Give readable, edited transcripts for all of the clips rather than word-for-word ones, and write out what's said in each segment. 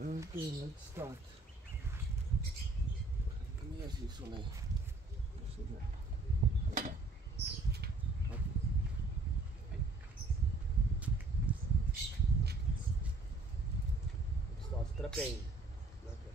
Okay, let's start. Kom hier hier so lê. Start stripping. Lekker.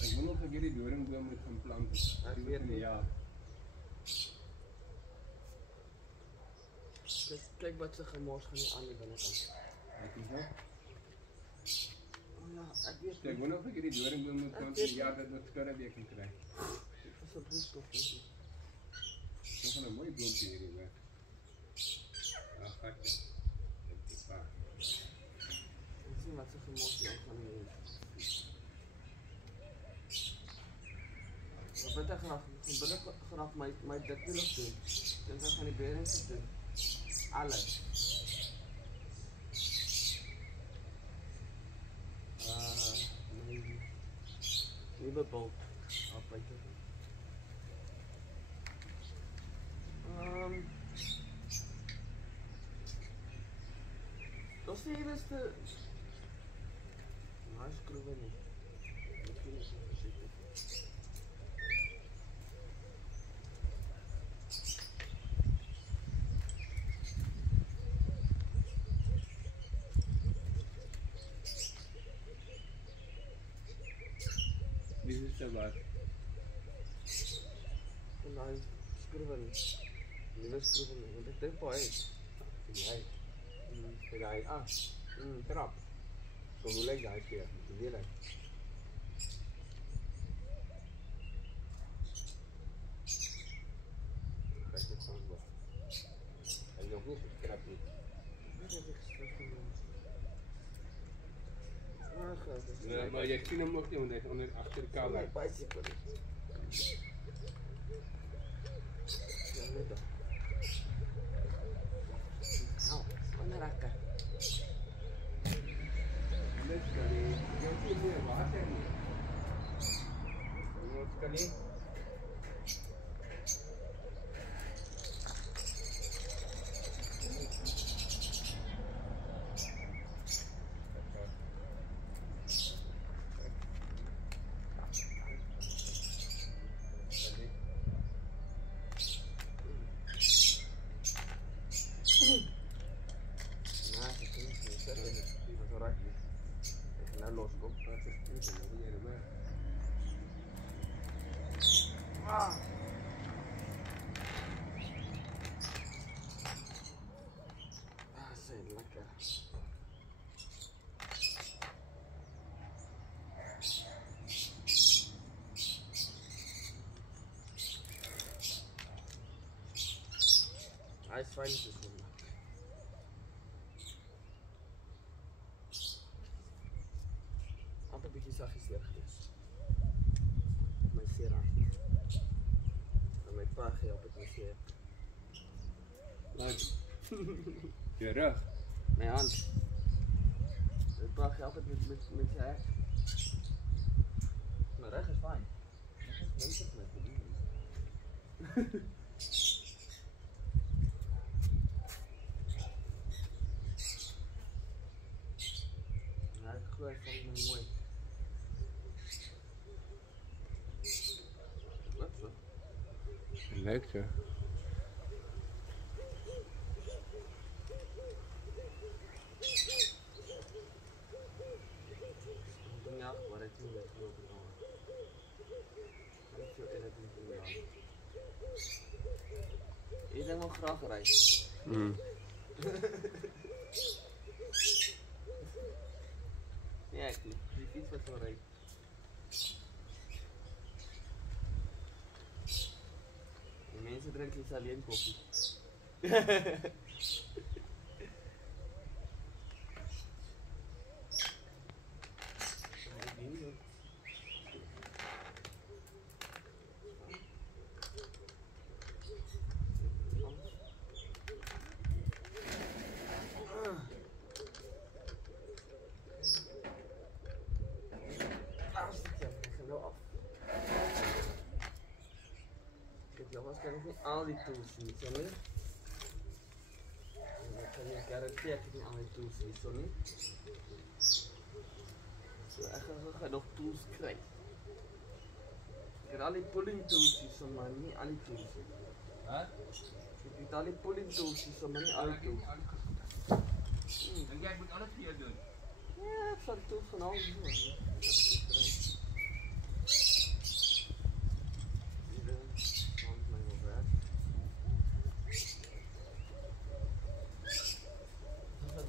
Ek wil nog 'n keer die doringboom moet gaan plant. Ek weet nie. Ja. Kyk wat se gemors gaan nie aan die binnekant. Ek is nou. Oh ja, ek weet. Ek wil nog 'n keer die doringboom moet plant. Ja, dit moet skerp weer kan kry. Asseblief tog nie. Nog 'n mooi boontjie hierdie weg. Ag, ek. Dit is waar. Ek sien wat se gemors hier aan gaan hê. Wat wil ek graag? Ek wil graag my dik wil doen. Dink ek gaan die bearings doen. Alles. My nuwe bolt op buite. Dis die eerste. Maar skroewe nie. Ek kan nie verseker. Dit is te wat. En dan skroewe nie. Nuwe skroewe nie. Want ek dink baie. Ja. Hy trap. So hoe lyk daai keer? Jy weet dit. Dit is son bo. Hy nog nie getrap nie. Dit is gestraf nie. Ja, maar jy sien hom ook nie want hy is onder agter die kabel. Bicycle. Ja, net dan. Nou, wanneer raak ek? Dit kan nie. Jy sien nie water nie. Ons kan nie. Hij is fijn te doen. Altijd een beetje zachtjes neergelegd. Mijn seer aan. En mijn pa ging op het museum. Wat? Je rug? Mijn hand. Mijn pa ging altijd met zijn hek. Mijn rug is fijn. Dat is niet met me. Ik vond het mooi. Wat zo? Leuk zo. Ja, maar ik doe het lopen dan. Ik wil editing doen dan. Iedereen wil graag rijden. Ja, ik die fiets wat wel rijdt. Die mensen drinken iets alleen koffie. kan ik niet al die tools zien, sorry. Ik kan je garanteren dat ik niet al die tools zie, sorry. So, ek gaan nog tools kry. Ek het al die pulling tools hier, maar nie al die tools nie. Hè? Ek het al die pulling tools hier, maar nie al die tools. En jij moet alles hier doen. Ja, ik zal de tools van alles doen.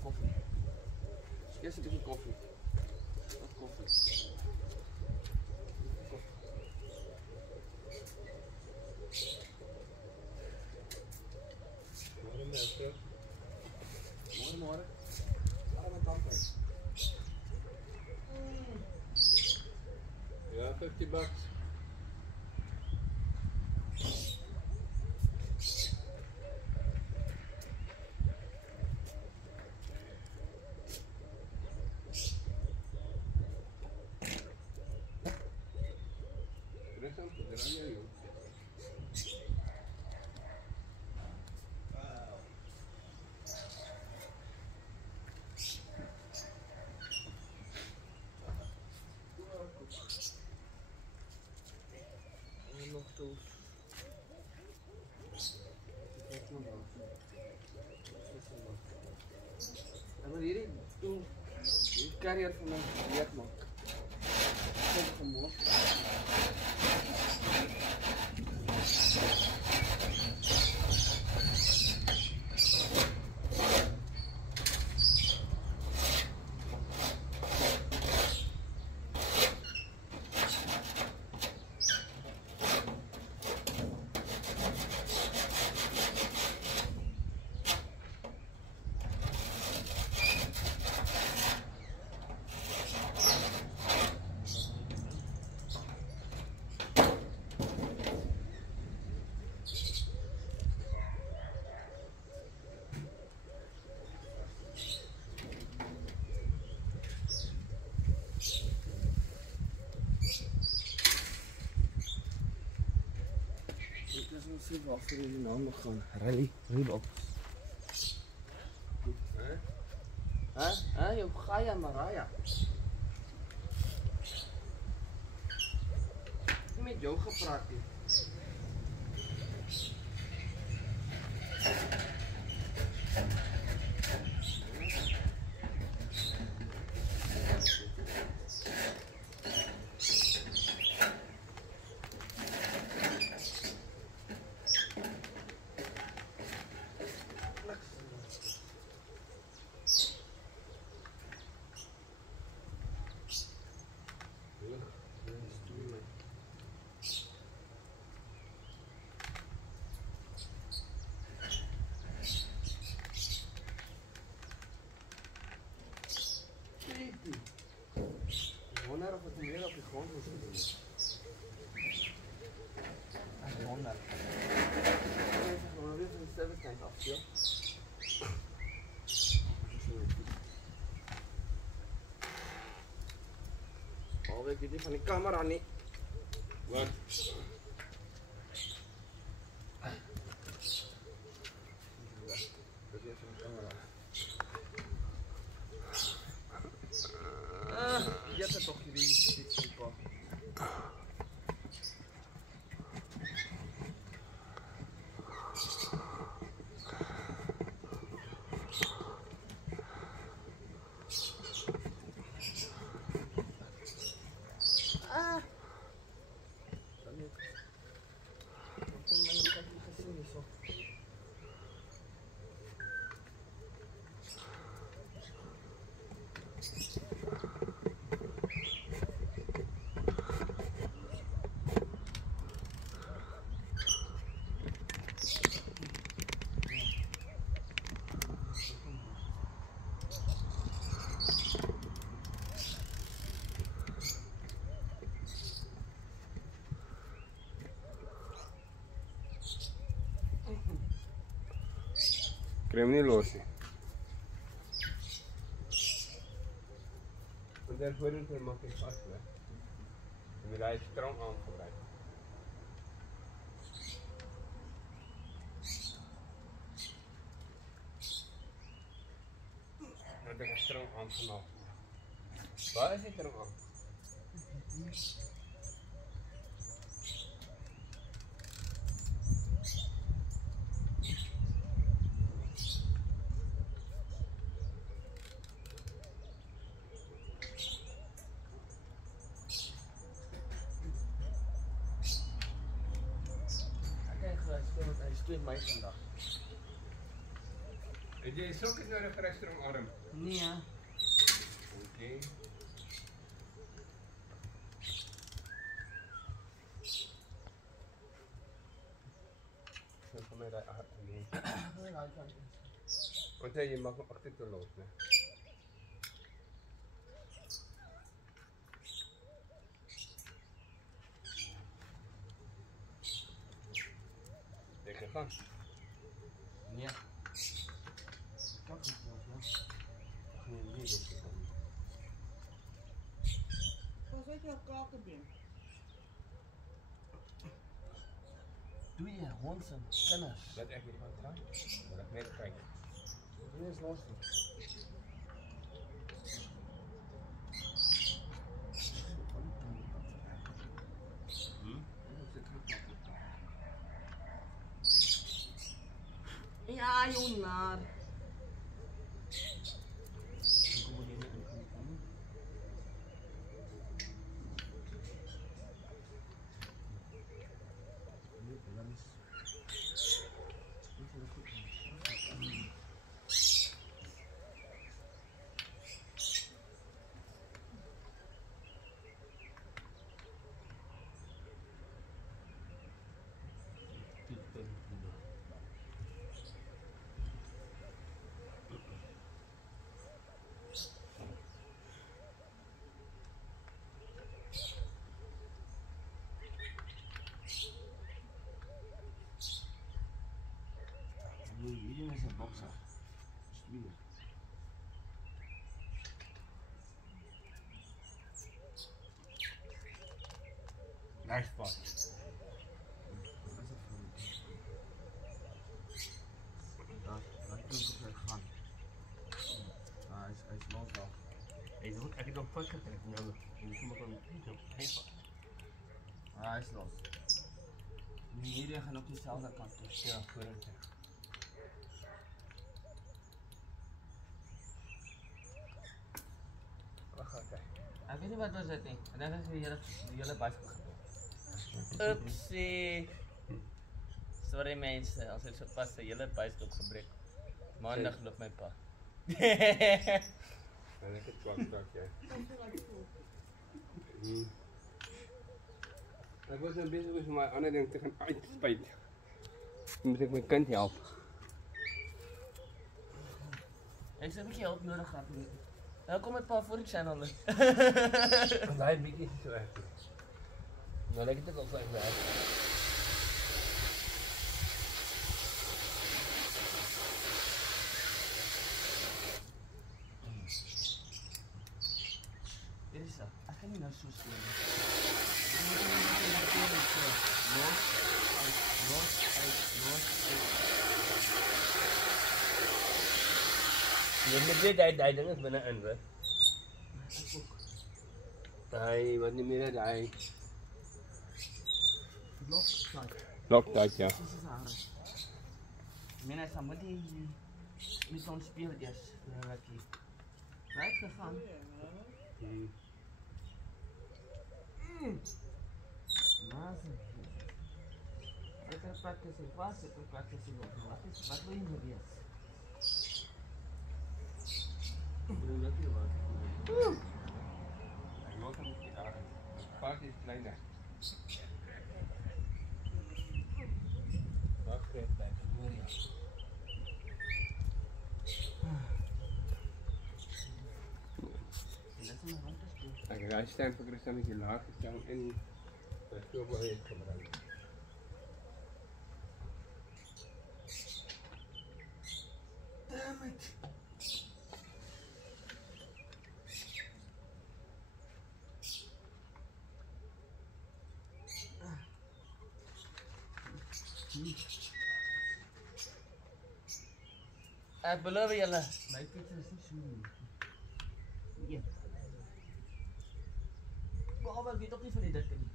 Koffie. Eerst een beetje koffie. Wat koffie. Morgen mensen. Morgen. Allemaal tanden. Ja, 50 bucks. Interessante, draai je joh. Nog tools. En dan hierdie tool, die carrier van my leeg maak. Kom vanmôre. Ons sien waarvoor die naam nog gaan. Rally Reebok. Hè? Jou Gaia Maraya. Ek het met jou gepraat hier. Ik wonder of het meer op de grond is gezien. Ik wonder. Ik ga weer van de servicekant af, joh. Oh, ik weet niet van die camera niet. Wat? Je hebt toch jullie dit super. Ik krijg hem niet los. Want daarvoor mag ik vast weg. En met hij strong aangebreid. heb ik strong aangenomen. Waar is het strong aan? Hij is 2 mei vandaag. Heb je sokjes nodig voor een strong arm? Nee, ja. Oké. Voor mij dat hard te doen. Want je mag hem achter te lopen. Lekker gaan. Nee. Kan niet lopen. Nee, niet lekker gaan. Wat weet je al kakenbeen? Doe je hond zijn kennis. Dat echt niet van gaan. Maar dat net kijken. Dit is lastig. Ja, jongen. Iedereen is een bokser. Spier. Nice spot. Hij is gaan. Hij is los wel. Ik heb nog vast getrekt. Nou, je moet hem niet op heen. Hij is los. Hier gaan ook dezelfde kant op. Ja, correct. Wat gaat hij? Ik weet niet wat was dit nie. En dan is die hele bicycle gebreek. Oepsie. Sorry mense, as ek sopas 'n hele bicycle gebreek. Maandag loop my pa. En ik heb het kwakzakje. Ik was dan bezig met mijn andere ding te gaan uitspijten. Dan moet ik mijn kind helpen. Ek sê 'n bietjie hulp nodig gehad. Nou kom my pa voor die channel. Want hij een beetje zo echt. Nou lijkt het ook zo echt uit. Dit is dat. Ek kan nie nou so speel nie. Los, Je moet dit die ding is binnenin, hè? Hij wat niet meer hij. Loctite, ja. Dis is haar. Mena sa moet die met ons speel eers vir 'n rukkie. Right gegaan. Mas. Ek het praktis hier vas, ek het praktis hier op. Wat wil jy nou wees? Hij loopt een beetje aan. Het paard is kleiner. Wacht even, blijven hoor je. Hij staat voor Christian een beetje laag gestaan en dat is ook wel heel gebruikt. Damn it. Ek beloof julle, my fiets is nie so nie. een. Maar wel weet ook niet van die dikke nie.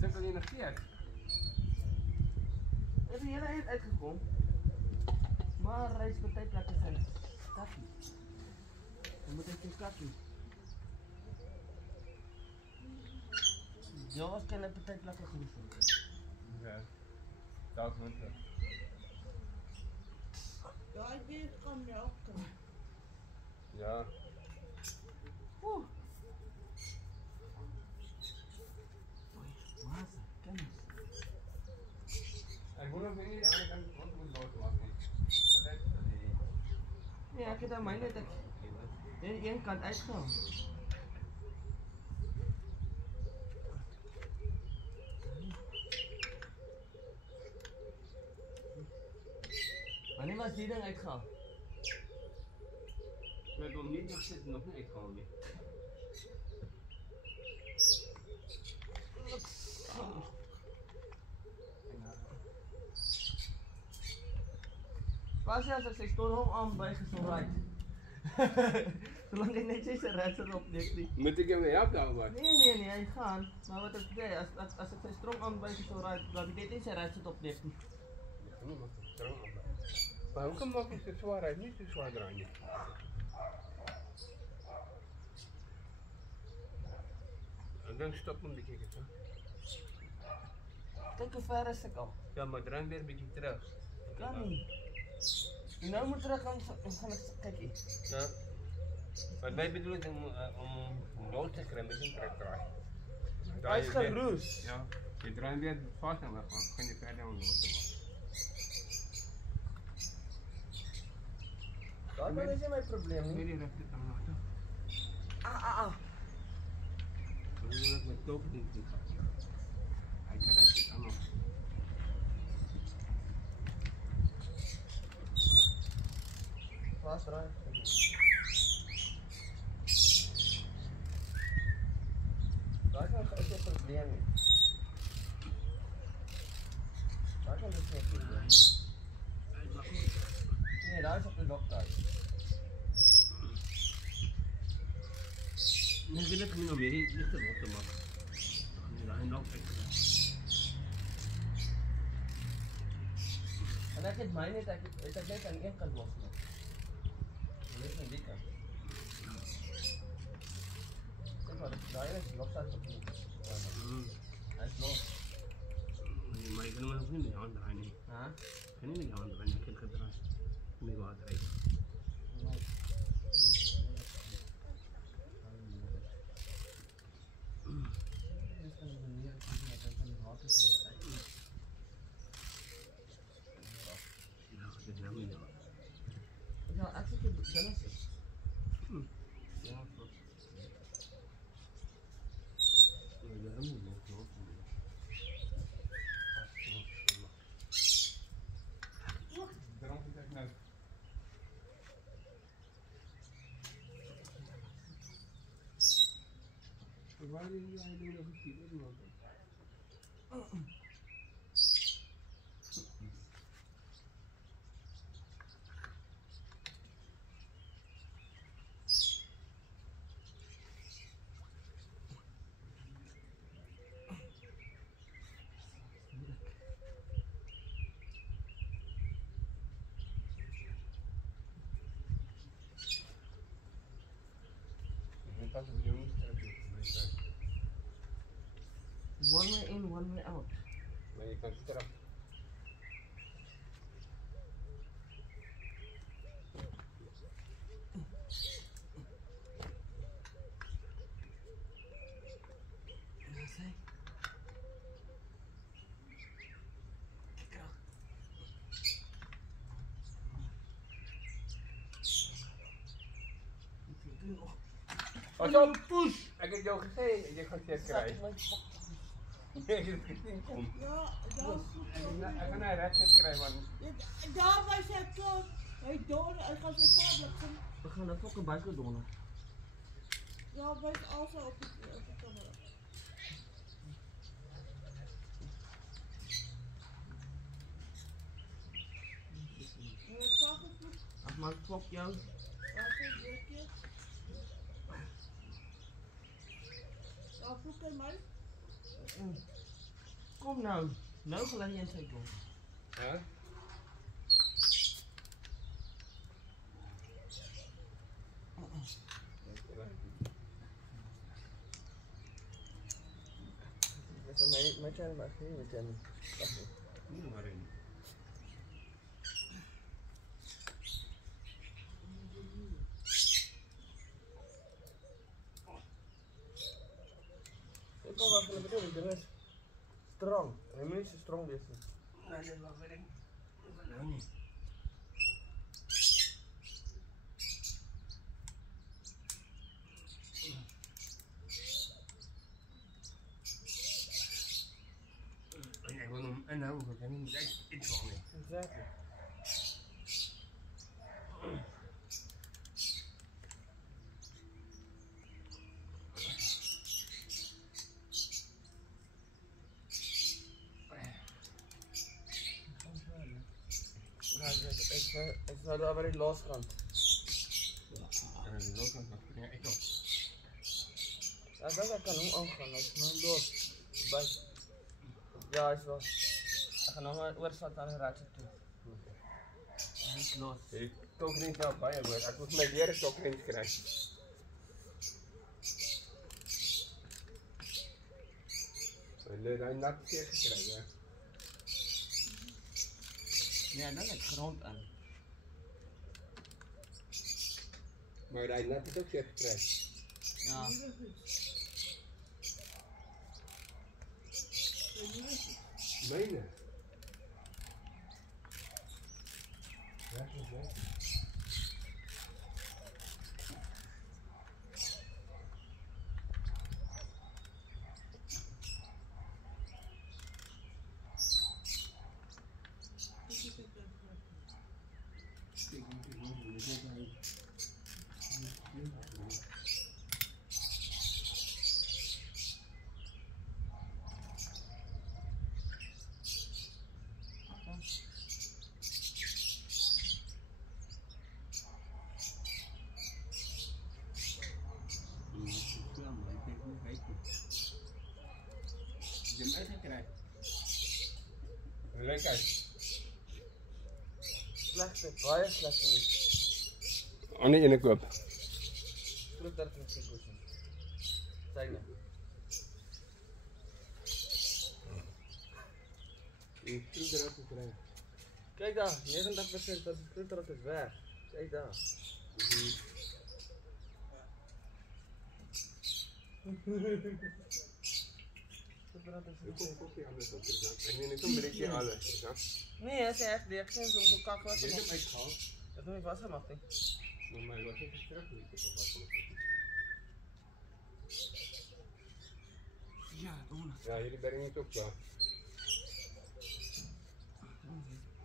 Zit alleen nog vier. Het is een hele eind uitgekomen. Maar reispartijplekken zijn kakkie. Dan moet ik geen kakkie. Ja, waarschijnlijk partijplekken genoeg. Ja. Dat is goed. Ja, die kan melken. Ja. Oeh. Massa, kennis. Ik moet nog niet aan de kant wat moet losmaken. Ja, ik heb daar mij net de één kant uitgehaald. Wanneer was die ding uitgehaald? Ik ben nog niet gezet, nog niet uitgehaald. Pas ja, as ek sê hom aan by gesondheid. Solank hy net sy retse opneem nie. Moet ik hem helpen daarover? Nee, hy gaan. Maar wat ek sê, as ek sy strong aan by gesondheid, dan dit nie sy retse opneem nie. Maar hoe maak ik de zwaarheid niet te zwaar draaien? En dan stop hem een beetje. Kyk hoe ver is ek al. Ja, maar draai weer een beetje terug. Kan nie. En nou moet terug gaan ek kyk hier. Ja. Wat mij bedoelt om los te krijgen met een trek. Hy is geroes. Ja. Je draait weer vast en dan kan je verder om los te maken. Daar is my probleem nie. Nee, die rechter dan nog toe. Wat is dat met kopen niet? Hij kan dat niet aan nog. Vast draai. Daar is 'n probleem nie. Daar kan dit nie probleem. Nee, daar is op de dokter. Nu wil ik nog weer niet te wat te maken. Dan ga je nog En ek het my net ek het net aan een kant losgemaak. Net aan die kant. Sê maar, daai is losstaat op nie. Hy is los. Maar ik kan hem nog niet meer aandraaien. Ik Hæ? kan niet meer aandraaien, ik heb gedraaid. Ik moet water rijden. Ja, ek sê dit Genesis. Ja, Waar is die eigenlijk nog een one way in, one way out. Maar je kan het eraf. Ja, sê. Pas op, push! Ik heb jou gezegd, je gaat het krijgen. Nee, dat is niet goed. Ja, dat is Ik ga naar rechts krijgen, man. daar was hy klaar. Hy doen, hy gaan sy pa bliksem. We gaan dat fucking bicycle doen. Ja, wys also op die kamera. Fok jou. Wat is dit? Ja, vroeg jy my? Kom nou. Nou gelei jy in sy kop. Hè? Dis om my channel maar geen met channel. Nie maar in. Ek kan wat hulle bedoel, dit is strong. Hy moet nie so strong wees nie. Nee, nee, maar weet ek. Nou nie. En ek wil hom inhou, want hy moet iets van nie. Exactly. Ik zou daar waar ik los kan. En die loskant mag spring ek op. Ja, dat kan hoe aangaan, dat is gewoon los. Bij. Ja, is los. Ik ga nog maar oorvat aan de ratje toe. Hij is los. Ek kook nie nou baie hoor. Ek moet my weer 'n stokring kry. Hulle daai nat seer gekry, ja. Ja, dan het grond aan. Maar daai nat het ook seer gekry. Ja. Myne. Ja, so ja. Jy moet uitgekry. Lyk uit. Slechte, baie slechte niet. Ander ene koop. Terug dat het niet goed is. Zijne. Jy het eruit gekry. Kijk daar, 90% dat is goed dat is weg. Kijk daar. Ek kom koffie anders op te staan. Ek neem net 'n breekie alles, ja. Nee, hij is echt dik. Ik vind hem zo kak was. Jy het hom uitgehaal. Dat heb ik was gemaakt. Hè. Maar my was net terug nie te op wat. Ja, doen. Ja, hierdie bring net op klaar.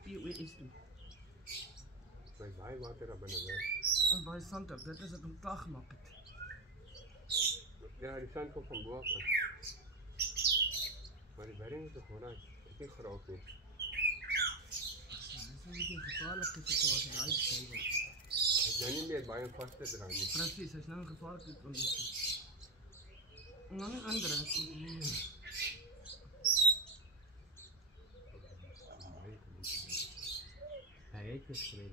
Hier is het. My baie water daar binne weg. En bij zand ook. Dit is het om klaar gemaakt. Ja, die sand kom van bo af. Maar die bering is toch gewoon uit. Dit is nie groot nie. Dat is een gevaarlijke situatie. Hij is stevig. Ek nou nie meer baie vas te dra nie. Precies, hij is nou een gevaarlijke conditie. En dan een andere. Hy het geskree.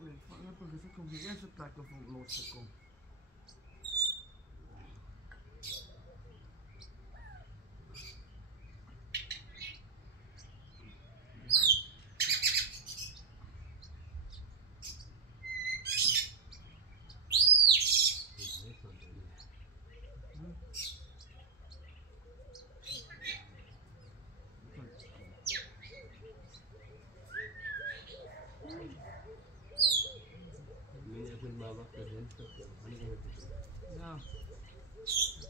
Ik heb een gezoek om die eerste plek om los te komen. Ja.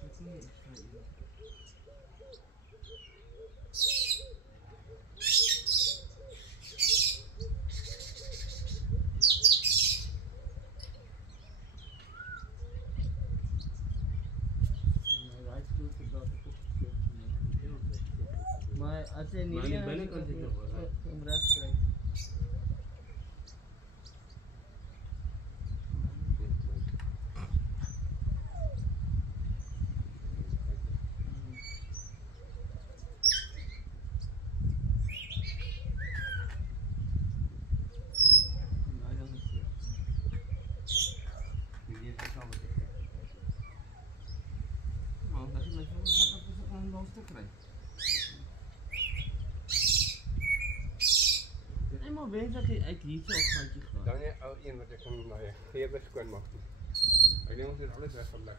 Dat is niet echt fijn. Maar As jy nie Maar aan die binnekant het nog wel, hè? om reg kry. Nou dan is dit. Die weet ek al wat ek sê. Nou, dat is my so wat ek om los te kry. Nee, maar wens dat jy uit hier so 'n gaatjie gaan. Dan jy ou een wat ek van my gewe skoon mag doen. Ek dink ons het alles weggeblik.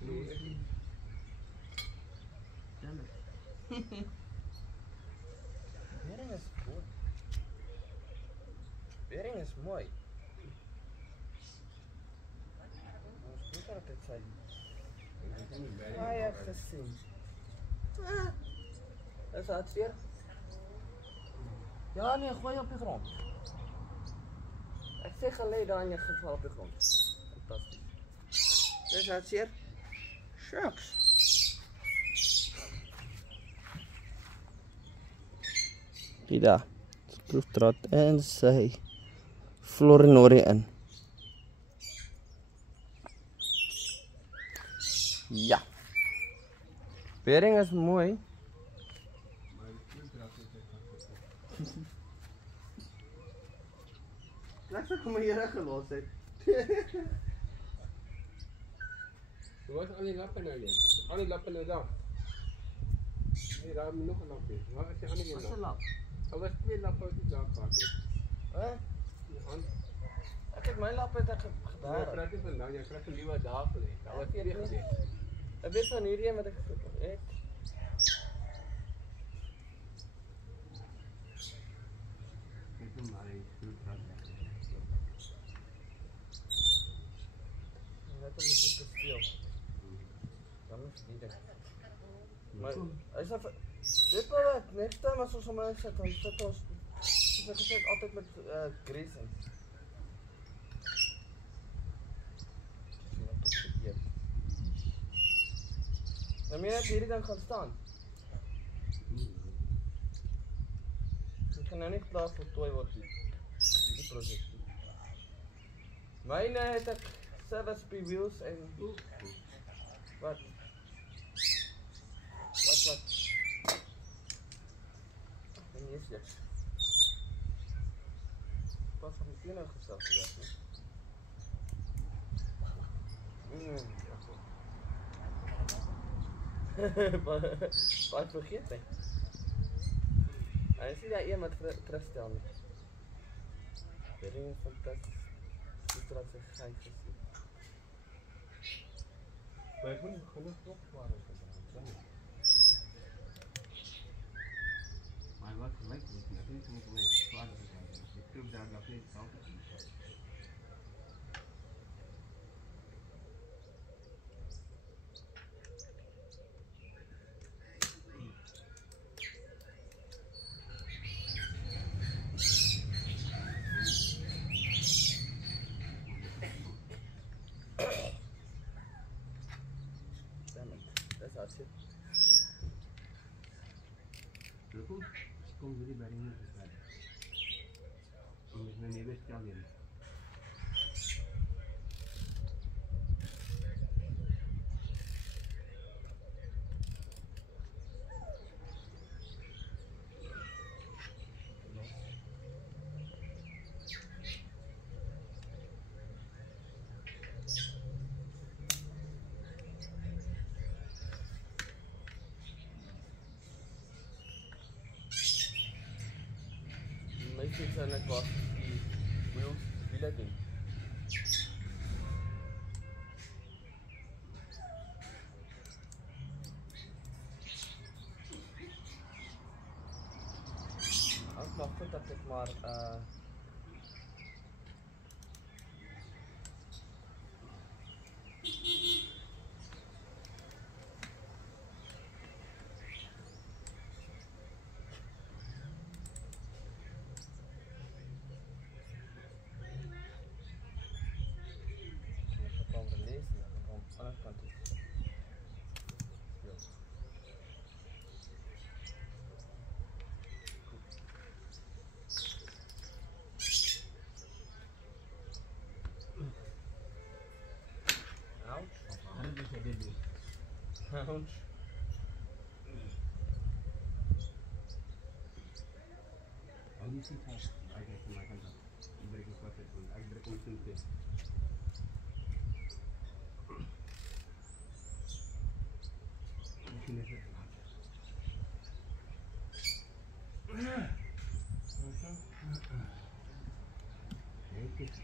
Nee, ek nie. Damn it. Bering is mooi. Bering is mooi. Ons moet dat dit sy. Ek het nie baie Ah, ja, gesien. Is dat weer? Ja, nee, gooi op die grond. Ek sê gelê daar in jou geval op die grond. Fantasties. Dis hartseer. Shucks. Ida, skroefdraad en sy Florinori in. Ja. Bering is mooi. maar die skoendraad het ek gaan. Ek sê kom hier gelos het. Hoe was al die lappe nou nie? Al die lappe nou daar. Nee, daar moet nog 'n lap wees. Waar is die ander Wat een 'n dan? lap. Al was 2 lappe wat jy daar gehad het. Hè? Die hand. Ek het my lap het ek Jy gebaar. kry dit vandaan, jy kry 'n nuwe daar gelê. Daar was 2 gelê. Ek weet van hierdie een wat ek het. Ek doen maar die skoendraad weg. Net om dit te speel. Dan is dit dit. Maar hy sê weet jy wat, next time as ons hom sit, dan sit ons soos ek gesê het altyd met greasing. Wat tot eet. Nou meer net hierdie ding gaan staan. Ek gaan nou nie klaar voltooi word nie. Hierdie projek. Myne het ek service by wheels en wat? En hier is niks. Pas van die tenen gesteld geweest. Wat vergeet ek? Hy is nie daar een wat terugstel nie. Bering is fantastisch. Dis wat sy gein gesien. Maar ek moet genoeg opware gedaan. Maar wat gelyk is, ek dink moet my swaar gegaan. Ek probeer daar nog net self te doen. Dis hartseer. Kom hierdie bering nie gesluit. Om is my nuwe stel hier. My fiets en ek was die wheels, wiele doen. Ook maar goed dat ek maar kan release en dan kan aan die kant toe. Ja. ga dit doen. Hou die ziet vast. Hij kijkt van mij kant op. Ik druk nog wat uit doen. Ik druk hem toen tegen. Misschien is het later. Kijk eens.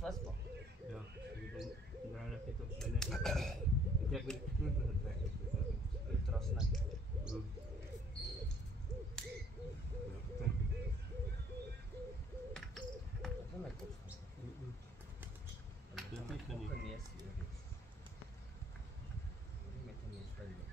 Vastman. Ja, daar heb je toch binnen. Ik heb weer knoepen getrokken. Ultra snel. Dat is mijn kop. Dat is niet Met een neus spelen.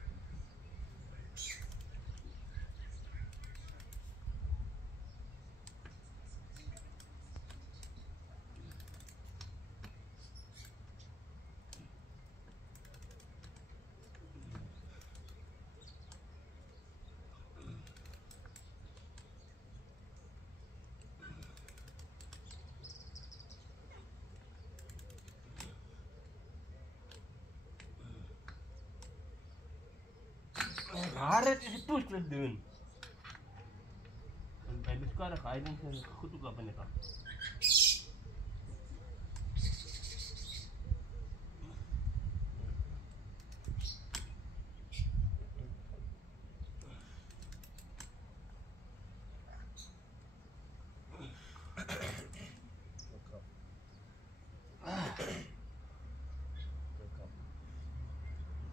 Hard is het toestel doen. En bij beskarrig, hij denkt dat het goed op in de kant.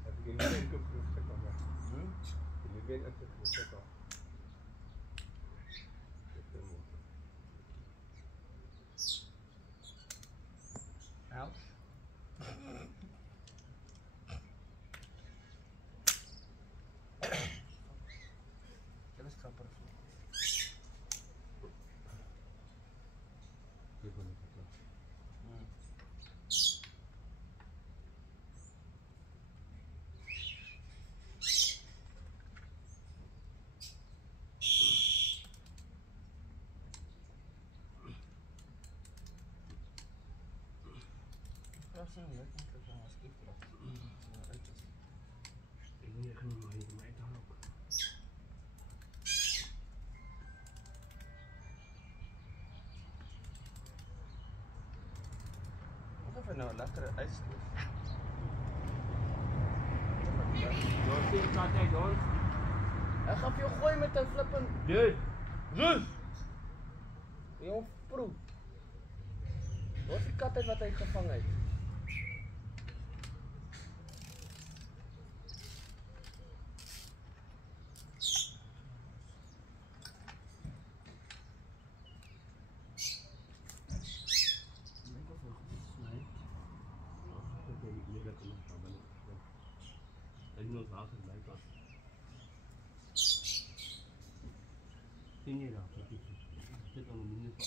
Heb ik in een cup gerust al weg. Je bent echt gerust al. Ouch. Dat is grappig. Ja, zie je, ik denk dat het een skip was. Ik moet echt niet meer mij te houden. Wat hebben we nou lekkere ijskloes? Door zit gaat hij door. Hij gaat veel gooien met een flippen. Dus. Jong proef. Wat is die kat uit wat hij gevangen heeft? Tinggi dah, kita kalau minum apa?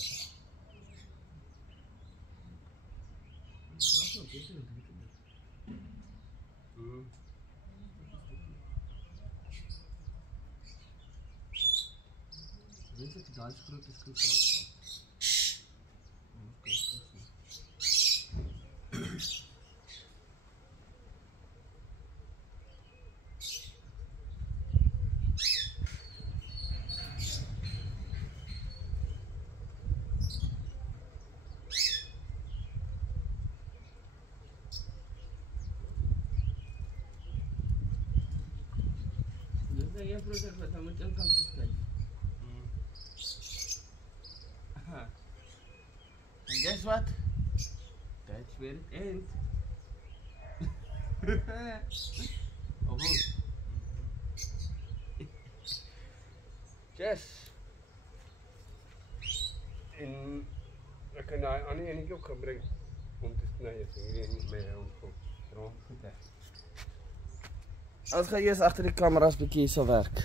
Weet je, de Duitsgroep is goed groot. Saya produk pertama macam kampus tadi. And guess what? That's where it ends. Of hoe? Yes. En ek kan daai ander enetjie ook gebruik om te sny as hierdie een my hand kom. Draai goed hè. Ons gaan eers agter die kameras bietjie hierso werk.